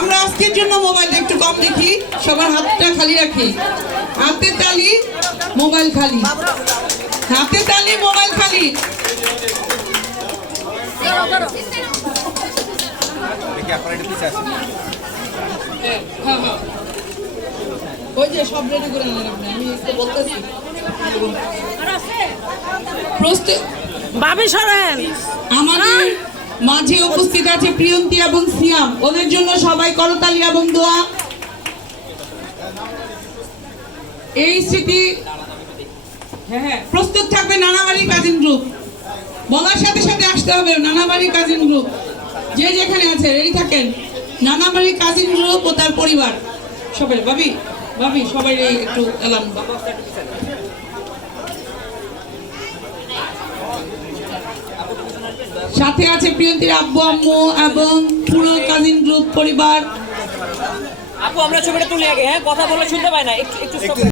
আমরা আজকের জন্য মোবাইলটা একটু কম দেখি, সবার হাতটা খালি রাখি। হাতে তালি, মোবাইল খালি। হাতে তালি, মোবাইল খালি। ওই যে সব রেডি করে আনলেন আপনি, আমি একটু বলতেছি। প্রস্তুত ভাবি সরেন। আমাদের মাঝে উপস্থিত আছে প্রিয়ন্তী এবং সিয়াম, ওদের জন্য সবাই করতালি এবং দোয়া। এই স্মৃতি হ্যাঁ প্রস্তুত থাকবে নানাবাড়ি কাজিন গ্রুপ, বলার সাথে সাথে আসতে হবে। নানাবাড়ি কাজিন গ্রুপ যে যেখানে আছে রেডি থাকেন। নানাবাড়ি কাজিন গ্রুপ ও তার পরিবার সবাই, ভাবি ভাবি সবাই একটু এলাম। সাথে আছে প্রিয়ন্তীর আব্বু আম্মু এবং পুরো কাজিন গ্রুপ পরিবার। আপু আমরা ছবিটা তুলে আগে, হ্যাঁ কথা বলে শুনতে পাই না, একটু